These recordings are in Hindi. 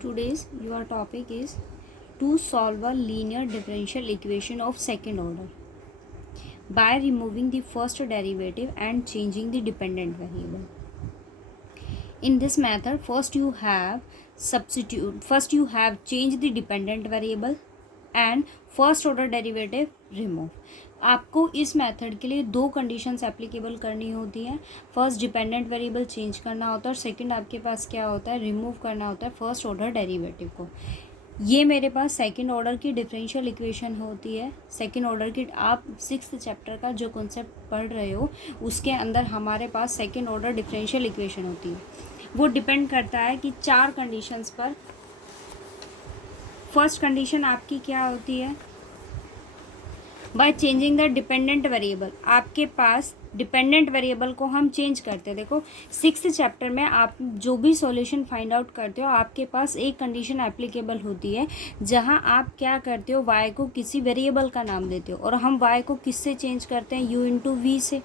Today's your topic is to solve a linear differential equation of second order by removing the first derivative and changing the dependent variable. In this method, first you have changed the dependent variable and first order derivative remove. आपको इस मेथड के लिए दो कंडीशंस एप्लीकेबल करनी होती है. फर्स्ट डिपेंडेंट वेरिएबल चेंज करना होता है और सेकंड आपके पास क्या होता है, रिमूव करना होता है फर्स्ट ऑर्डर डेरिवेटिव को. ये मेरे पास सेकंड ऑर्डर की डिफरेंशियल इक्वेशन होती है. सेकंड ऑर्डर की आप सिक्स्थ चैप्टर का जो कॉन्सेप्ट पढ़ रहे हो उसके अंदर हमारे पास सेकंड ऑर्डर डिफरेंशियल इक्वेशन होती है. वो डिपेंड करता है कि चार कंडीशंस पर. फर्स्ट कंडीशन आपकी क्या होती है, by changing the dependent variable. आपके पास डिपेंडेंट वेरिएबल को हम चेंज करते हैं. देखो सिक्स्थ चैप्टर में आप जो भी सॉल्यूशन फाइंड आउट करते हो आपके पास एक कंडीशन एप्लीकेबल होती है जहां आप क्या करते हो, y को किसी वेरिएबल का नाम देते हो और हम y को किससे चेंज करते हैं, u इंटू वी से.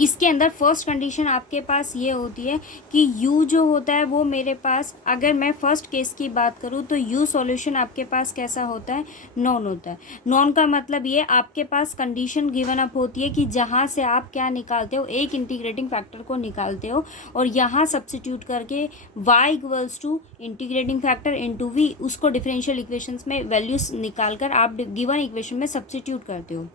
इसके अंदर फर्स्ट कंडीशन आपके पास ये होती है कि u जो होता है वो मेरे पास, अगर मैं फर्स्ट केस की बात करूँ तो u सॉल्यूशन आपके पास कैसा होता है, नॉन होता है. नॉन का मतलब ये आपके पास कंडीशन गिवन अप होती है कि जहाँ से आप क्या निकालते हो, एक इंटीग्रेटिंग फैक्टर को निकालते हो और यहाँ सब्स्टिट्यूट करके y equals to integrating factor into v, उसको डिफरेंशियल इक्वेशंस में वैल्यूज निकाल कर आप गिवन इक्वेशन में सब्स्टिट्यूट करते हो.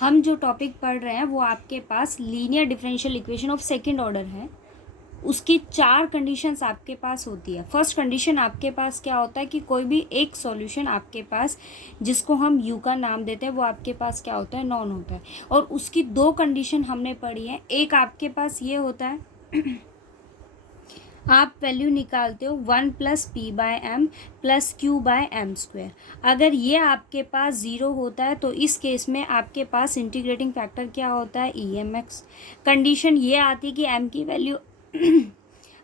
हम जो टॉपिक पढ़ रहे हैं वो आपके पास linear differential equation of second order है. उसकी चार कंडीशंस आपके पास होती है. फर्स्ट कंडीशन आपके पास क्या होता है कि कोई भी एक सॉल्यूशन आपके पास जिसको हम u का नाम देते हैं वो आपके पास क्या होता है, नॉन होता है. और उसकी दो कंडीशन हमने पढ़ी है. एक आपके पास ये होता है आप वैल्यू निकालते हो 1 plus p by m plus q by m square. अगर ये आपके पास ज़ीरो होता है तो इस केस में आपके पास इंटीग्रेटिंग फैक्टर क्या होता है, ई एम एक्स. कंडीशन ये आती है कि एम की वैल्यू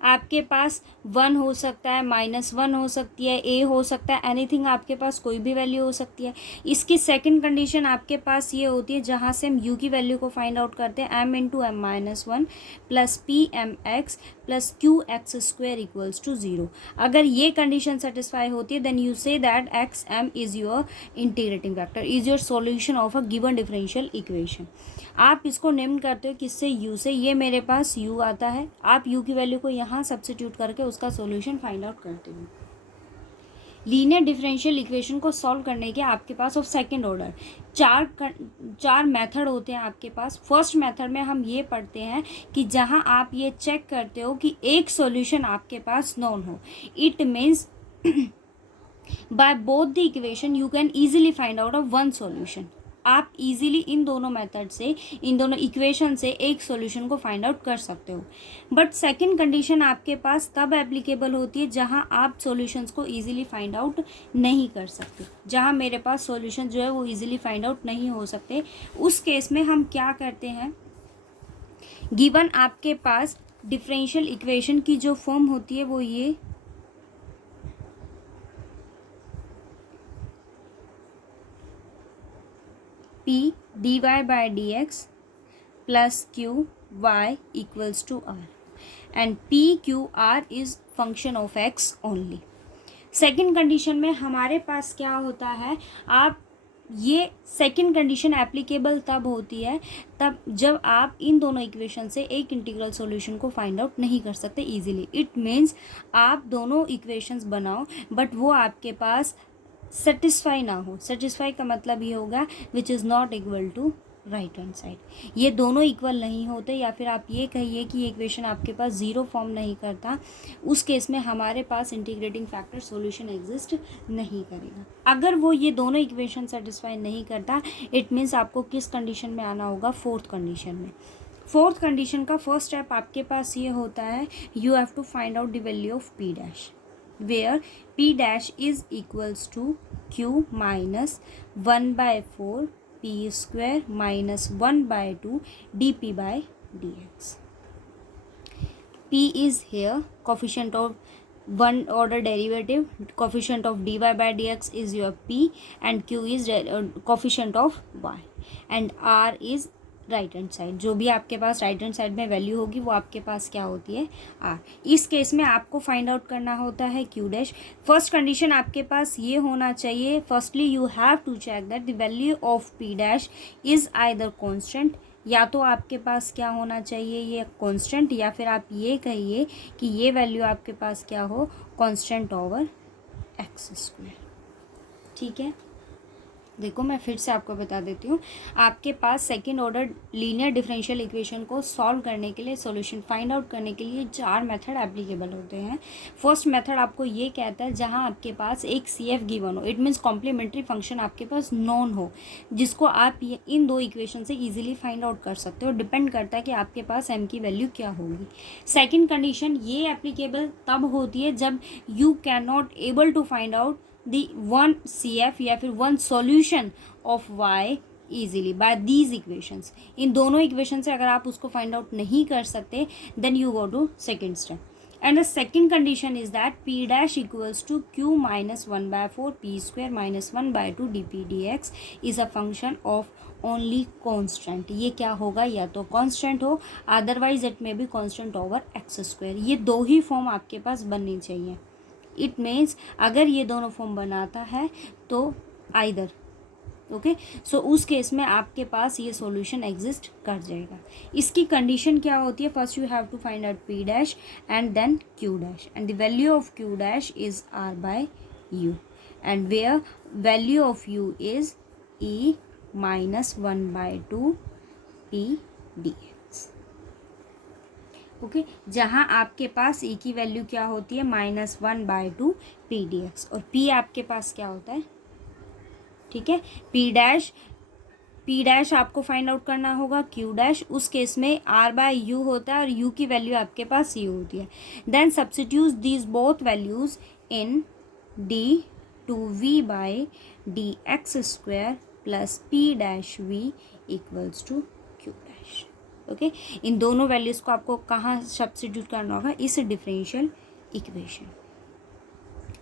आपके पास 1 हो सकता है, -1 हो सकती है, ए हो सकता है, एनीथिंग आपके पास कोई भी वैल्यू हो सकती है. इसकी सेकंड कंडीशन आपके पास ये होती है जहाँ से हम यू की वैल्यू को फाइंड आउट करते हैं, m into m -1 plus p m x plus q x square equals to 0. अगर ये कंडीशन सेटिस्फाई होती है then you say that x m is your integrating factor, is your solution of a given differential equation. आप इसको निम्न करते हो किससे, u से. ये मेरे पास u आता है, आप u की वैल्यू को यहाँ सब्स्टिट्यूट करके उसका सॉल्यूशन फाइंड आउट करते हो. लीनियर डिफरेंशियल इक्वेशन को सॉल्व करने के आपके पास ऑफ सेकंड ऑर्डर चार मेथड होते हैं आपके पास. फर्स्ट मेथड में हम ये पढ़ते हैं कि जहाँ आप ये चेक करते हो कि एक सॉल्यूशन आपके पास नॉन हो. It means by both the equation you can easily find out of one solution. आप इजीली इन दोनों मेथड से, इन दोनों इक्वेशन से एक सॉल्यूशन को फाइंड आउट कर सकते हो. बट सेकंड कंडीशन आपके पास तब एप्लीकेबल होती है जहां आप सॉल्यूशंस को इजीली फाइंड आउट नहीं कर सकते, जहां मेरे पास सॉल्यूशन जो है वो इजीली फाइंड आउट नहीं हो सकते. उस केस में हम क्या करते हैं, गिवन आपके पास डिफरेंशियल इक्वेशन की जो फॉर्म होती है वो ये p dy by dx plus q y equals to r and p q r is function of x only. Second condition में हमारे पास क्या होता है, आप ये सेकेंड कंडीशन एप्लीकेबल तब होती है तब जब आप इन दोनों इक्वेशन से एक इंटीग्रल सॉल्यूशन को फाइंड आउट नहीं कर सकते इजीली. इट मीन्स आप दोनों इक्वेशंस बनाओ बट वो आपके पास सेटिस्फाई ना हो. सेटिस्फाई का मतलब ये होगा which is not equal to right hand side. ये दोनों इक्वल नहीं होते या फिर आप ये कहिए कि इक्वेशन आपके पास ज़ीरो फॉर्म नहीं करता. उस केस में हमारे पास इंटीग्रेटिंग फैक्टर सॉल्यूशन एग्जिस्ट नहीं करेगा. अगर वो ये दोनों इक्वेशन सेटिस्फाई नहीं करता इट मीन्स आपको किस कंडीशन में आना होगा, फोर्थ कंडीशन में. फोर्थ कंडीशन का फर्स्ट स्टेप आपके पास ये होता है, you have to find out the value of p dash where p dash is equals to q minus 1 by 4 p square minus 1 by 2 dp by dx. p is here coefficient of one order derivative, coefficient of dy by dx is your p and q is coefficient of y and r is right hand side, जो भी आपके पास राइट हैंड साइड में वैल्यू होगी वो आपके पास क्या होती है, आर। इस केस में आपको फाइंड आउट करना होता है क्यू डैश। फर्स्ट कंडीशन आपके पास ये होना चाहिए, firstly you have to check that the value of p dash is either constant, या तो आपके पास क्या होना चाहिए ये कॉन्स्टेंट, या फिर आप ये कहिए कि ये वैल्यू आपके पास क्या हो, कॉन्स्टेंट ओवर एक्स स्क्वायर। ठीक है, देखो मैं फिर से आपको बता देती हूँ, आपके पास second order linear differential equation को सॉल्व करने के लिए, सॉल्यूशन फाइंड आउट करने के लिए 4 मेथड एप्लीकेबल होते हैं। फर्स्ट मेथड आपको ये कहता है जहाँ आपके पास एक सी एफ गिवन हो, इट मीन्स कॉम्प्लीमेंट्री फंक्शन आपके पास नॉन हो, जिसको आप इन 2 इक्वेशन से ईजिली फाइंड आउट कर सकते हो। डिपेंड करता है कि आपके पास एम की वैल्यू क्या होगी। सेकेंड कंडीशन ये एप्लीकेबल तब होती है जब you can not able to find out the one CF या फिर one solution of y easily by these equations। इन दोनों इक्वेशन से अगर आप उसको फाइंड आउट नहीं कर सकते then you go to second step। and the second condition is that p dash equals to q minus 1/4 p square minus 1/2 dp dx is a function of only constant। ये क्या होगा, या तो constant हो, otherwise it may be constant over x square। ये 2 ही फॉर्म आपके पास बननी चाहिए। इट मीन्स अगर ये दोनों फॉर्म बनाता है तो आइदर, ओके, सो उस केस में आपके पास ये सॉल्यूशन एग्जिस्ट कर जाएगा। इसकी कंडीशन क्या होती है, first you have to find out p dash and then q dash, and the value of q dash is r by u, and where value of u is e minus 1/2 p d. Okay, जहाँ आपके पास ई की वैल्यू क्या होती है, -1/2 पी डी एक्स, और पी आपके पास क्या होता है, ठीक है, पी डैश आपको फाइंड आउट करना होगा क्यू डैश। उस केस में आर बाय यू होता है और यू की वैल्यू आपके पास यू होती है। Then substitute these both values in d two v by d x square plus p dash v equals to q dash. Okay, इन दोनों वैल्यूज़ को आपको कहाँ सब्स्टिट्यूट करना होगा, इस डिफरेंशियल इक्वेशन।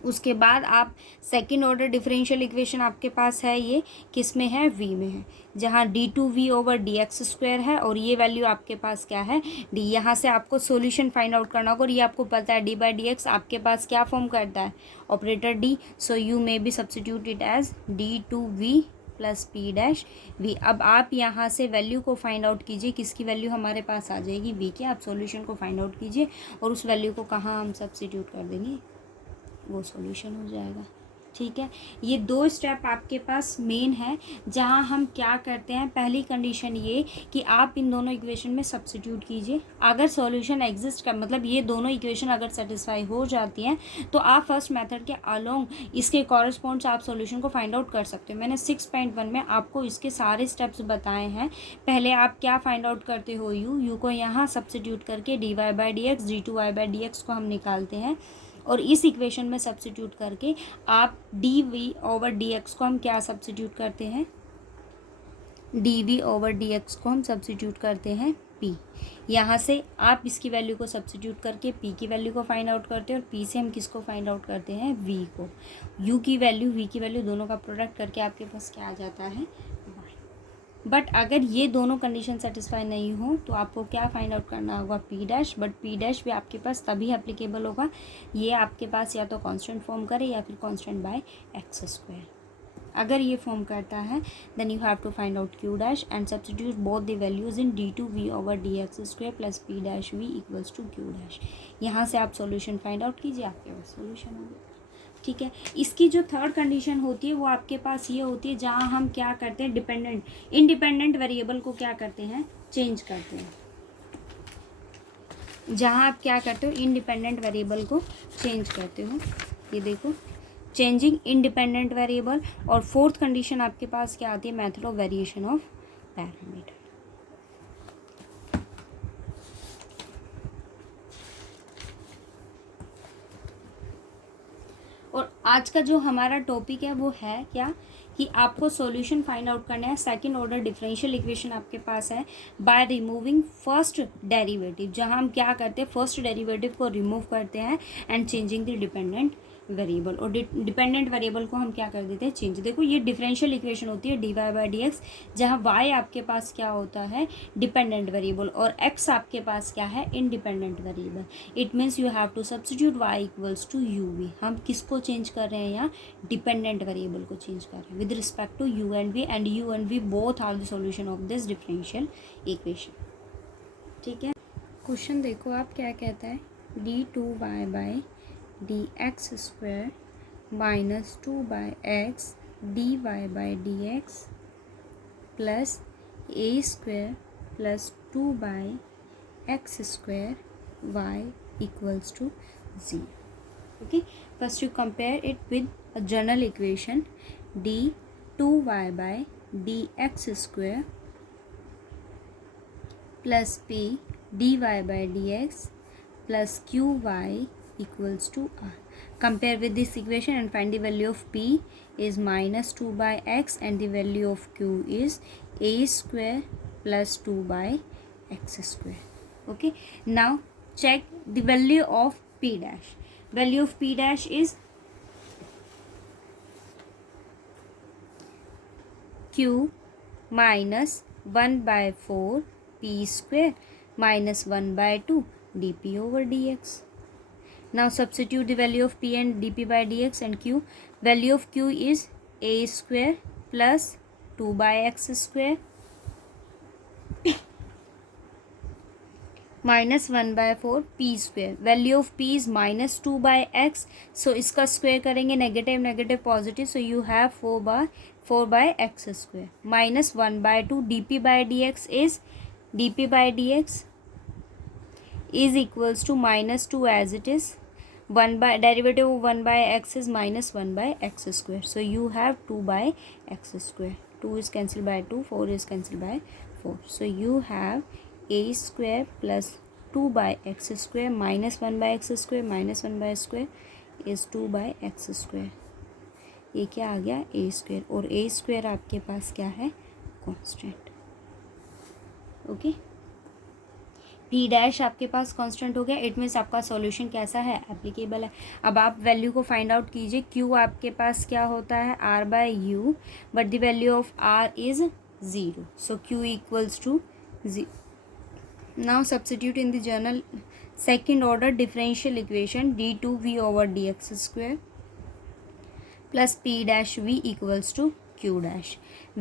उसके बाद आप सेकंड ऑर्डर डिफरेंशियल इक्वेशन आपके पास है, ये किस में है, वी में है, जहाँ d two v over d x square है, और ये वैल्यू आपके पास क्या है, डी। यहाँ से आपको सॉल्यूशन फाइंड आउट करना होगा, और ये आपको पता है डी बाई डी एक्स आपके पास क्या फॉर्म करता है, operator d. So you may be substitute it as d two v plus p dash v. अब आप यहाँ से वैल्यू को फाइंड आउट कीजिए, किसकी वैल्यू हमारे पास आ जाएगी, वी की। आप सॉल्यूशन को फाइंड आउट कीजिए और उस वैल्यू को कहाँ हम सब्स्टिट्यूट कर देंगे, वो सॉल्यूशन हो जाएगा। ठीक है, ये 2 स्टेप आपके पास मेन है, जहाँ हम क्या करते हैं, पहली कंडीशन ये कि आप इन दोनों इक्वेशन में सब्स्टिट्यूट कीजिए। अगर सॉल्यूशन एग्जिस्ट कर, मतलब ये दोनों इक्वेशन अगर सेटिस्फाई हो जाती हैं, तो आप फर्स्ट मेथड के अलोंग इसके कॉरस्पॉन्ड्स आप सॉल्यूशन को फाइंड आउट कर सकते हो। मैंने 6.1 में आपको इसके सारे स्टेप्स बताए हैं। पहले आप क्या फाइंड आउट करते हो, यू को यहाँ सब्स्टिट्यूट करके d y by d x, d two y by d x को हम निकालते हैं, और इस इक्वेशन में सब्स्टिट्यूट करके आप d v over d x को हम क्या सब्स्टिट्यूट करते हैं, d v over d x को हम सब्स्टिट्यूट करते हैं पी। यहाँ से आप इसकी वैल्यू को सब्स्टिट्यूट करके पी की वैल्यू को फाइंड आउट करते हैं, और पी से हम किसको फाइंड आउट करते हैं, वी को। यू की वैल्यू वी की वैल्यू दोनों का प्रोडक्ट करके आपके पास क्या आ जाता है, बट अगर ये दोनों कंडीशन सेटिस्फाई नहीं हो तो आपको क्या फाइंड आउट करना होगा, P dash. But P dash भी आपके पास तभी एप्लीकेबल होगा, ये आपके पास या तो कांस्टेंट फॉर्म करे या फिर कांस्टेंट बाय एक्स स्क्वायर। अगर ये फॉर्म करता है then you have to find out q dash and substitute both the values in d two v over d x square plus p dash v equals to q dash. यहाँ से आप सॉल्यूशन फाइंड आउट कीजिए, आपके पास सॉल्यूशन होगा। ठीक है, इसकी जो थर्ड कंडीशन होती है वो आपके पास ये होती है, जहाँ हम क्या करते हैं, इंडिपेंडेंट वेरिएबल को क्या करते हैं, चेंज करते हैं। जहाँ आप क्या करते हो, इंडिपेंडेंट वेरिएबल को चेंज करते हो, ये देखो, चेंजिंग इंडिपेंडेंट वेरिएबल। और फोर्थ कंडीशन आपके पास क्या आती है, method of variation of parameter. और आज का जो हमारा टॉपिक है वो है क्या, कि आपको सॉल्यूशन फाइंड आउट करना है। सेकंड ऑर्डर डिफरेंशियल इक्वेशन आपके पास है बाय रिमूविंग फर्स्ट डेरिवेटिव, जहां हम क्या करते हैं, फर्स्ट डेरिवेटिव को रिमूव करते हैं and changing the dependent variable, और डिपेंडेंट वेरिएबल को हम क्या कर देते हैं, चेंज। देखो ये डिफरेंशियल इक्वेशन होती है dy बाई डी एक्स, जहाँ y आपके पास क्या होता है, डिपेंडेंट वेरिएबल, और x आपके पास क्या है, independent variable. It means you have to substitute y equals to u v. हम किसको चेंज कर रहे हैं यहाँ, डिपेंडेंट वेरिएबल को चेंज कर रहे हैं with respect to u and v both are the solution of this differential equation. ठीक है, क्वेश्चन देखो आप क्या कहता है, d2y by d x square minus 2 by x d y by d x plus a square plus 2 by x square y equals to 0. Okay, first you compare it with a general equation d2y by dx square plus p dy by dx plus qy equals to r. Compare with this equation and find the value of p is minus 2 by x and the value of q is a square plus 2 by x square. Okay, now check the value of p dash. Value of p dash is q minus 1 by 4 p square minus 1 by 2 dp over dx. Now substitute the value of p and dp by dx and q. Value of q is a square plus 2 by x square minus 1 by 4 p square. Value of p is minus 2 by x, so इसका square करेंगे negative negative positive, so you have 4 by x square minus 1 by 2 dp by dx is dp by dx is equals to minus 2 as it is. 1 by derivative of 1 by x is minus 1 by x square, so you have 2 by x square. 2 is cancelled by 2, 4 is cancelled by 4, so you have a square plus 2 by x square minus 1 by x square minus 1 by square is 2 by x square. ये क्या आ गया, a square, और a square आपके पास क्या है, कांस्टेंट. ओके, p डैश आपके पास कांस्टेंट हो गया. इट मीन्स आपका सॉल्यूशन कैसा है, एप्लीकेबल है. अब आप वैल्यू को फाइंड आउट कीजिए. q आपके पास क्या होता है, r by u, but the value of r is 0, so q equals to 0. Now substitute in the journal second order differential equation d2v over dx square plus p dash v equals to q dash.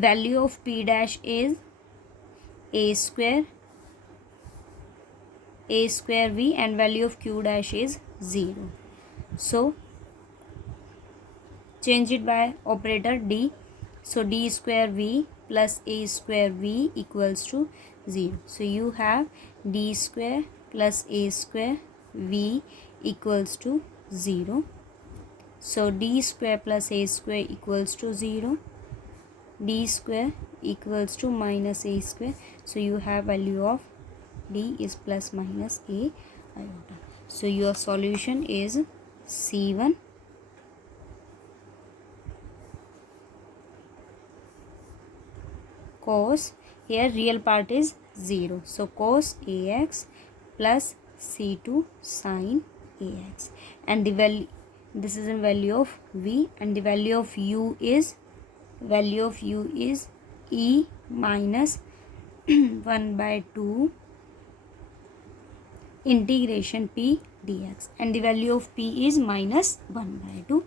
Value of p dash is a square v and value of q dash is 0. So change it by operator d. So d square v plus a square v equals to 0. So you have d square plus a square v equals to 0. So d square plus a square equals to 0. D square equals to minus a square. So you have value of d is plus minus a iota. So your solution is C1 cos, here real part is 0, so cos ax plus c2 sin ax, and the value, this is in value of v, and the value of u is e minus 1 by 2 integration p dx, and the value of p is minus 1 by 2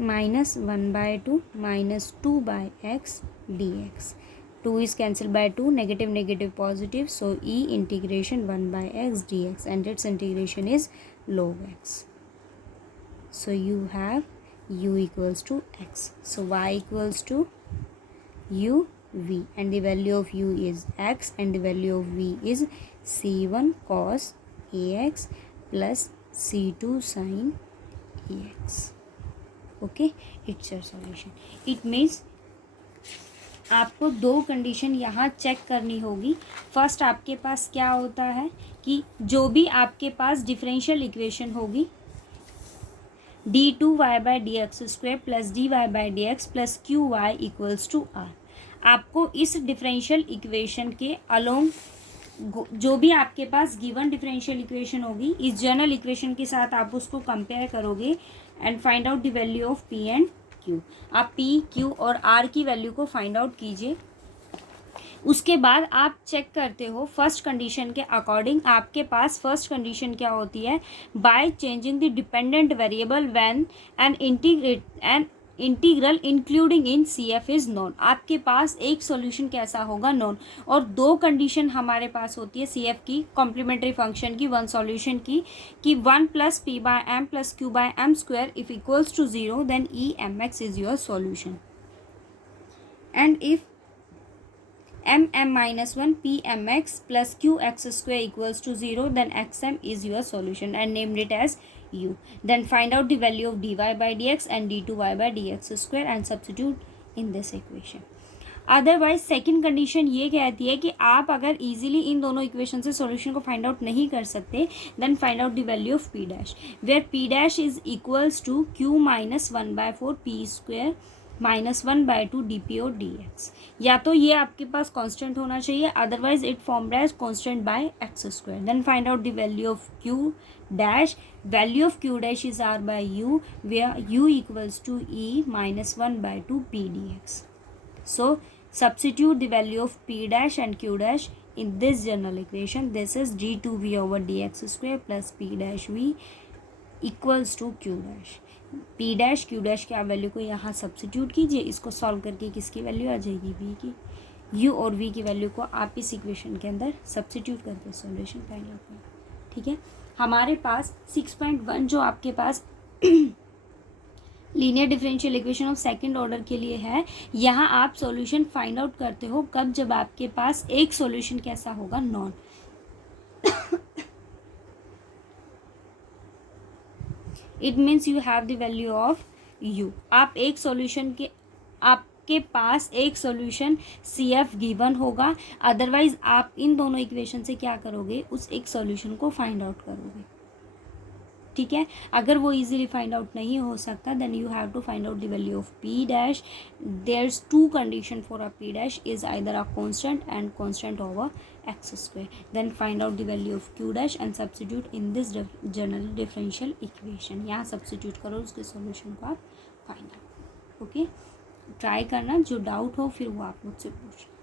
minus 1 by 2 minus 2 by x dx. 2 is cancelled by 2, negative negative positive, so e integration 1 by x dx, and its integration is log x. So you have u equals to x, so y equals to u v, and the value of u is x and the value of v is c1 cos ax plus c2 sin ax. Okay, it's your solution. It means आपको दो कंडीशन यहाँ चेक करनी होगी. फर्स्ट आपके पास क्या होता है कि जो भी आपके पास डिफरेंशियल इक्वेशन होगी d2y by d x square plus dy by d x plus q y equals to r, आपको इस डिफरेंशियल इक्वेशन के अलोंग जो भी आपके पास गिवन डिफरेंशियल इक्वेशन होगी इस जनरल इक्वेशन के साथ आप उसको कंपेयर करोगे and find out the value of P and Q. आप पी क्यू और आर की वैल्यू को फाइंड आउट कीजिए। उसके बाद आप चेक करते हो फर्स्ट कंडीशन के अकॉर्डिंग आपके पास फर्स्ट कंडीशन क्या होती है, by changing the dependent variable when an integral including in C F is known. आपके पास एक सॉल्यूशन कैसा होगा, नॉन। और दो कंडीशन हमारे पास होती है सी एफ की, कॉम्प्लीमेंट्री फंक्शन की, वन सॉल्यूशन की, कि 1 + p by m + q by m square if equals to 0 then e mx is your solution, and if mm-1 pmx plus qx square equals to 0 then xm is your solution and named it as u. Then find out the value of dy by dx and d2y by dx square and substitute in this equation. Otherwise second condition ये कहती है कि आप अगर इजीली इन दोनों इक्वेशन से सॉल्यूशन को फाइंड आउट नहीं कर सकते then find out the value of p dash, where p dash is equals to q - 1/4 p square -1/2 dp और dx। या तो ये आपके पास कांस्टेंट होना चाहिए, otherwise it formed as constant by x square. Then find out the value of q dash, value of q dash is r by u where u equals to e - 1/2 p dx. So substitute the value of p dash and q dash in this general equation. This is d2v over dx square plus p dash v equals to q dash. p dash q dash की आप वैल्यू को यहाँ सब्सिट्यूट कीजिए। इसको सॉल्व करके किसकी वैल्यू आ जाएगी, v की। u और v की वैल्यू को आप इस इक्वेशन के अंदर सब्सिट्यूट करके सॉल्यूशन फाइंड आउट करें। ठीक है, हमारे पास 6.1 जो आपके पास linear differential equation of second order के लिए है, यहाँ आप सॉल्यूशन फाइंड आउट करते हो कब, जब आपके पास एक सॉल्यूशन कैसा होगा, non. It means you have the value of u। आप एक सॉल्यूशन के, आपके पास एक सॉल्यूशन सी एफ गिवन होगा, अदरवाइज आप इन दोनों इक्वेशन से क्या करोगे, उस एक सॉल्यूशन को फाइंड आउट करोगे। ठीक है, अगर वो इजीली फाइंड आउट नहीं हो सकता then you have to find out the value of p dash. There's two condition for a p dash is either a constant and constant over x square. Then find out the value of q dash and substitute in this general differential equation. यहाँ सब्स्टिट्यूट करो, उसके सॉल्यूशन को आप फाइंड आउट। ओके, ट्राई करना, जो डाउट हो फिर वो आप मुझसे पूछना।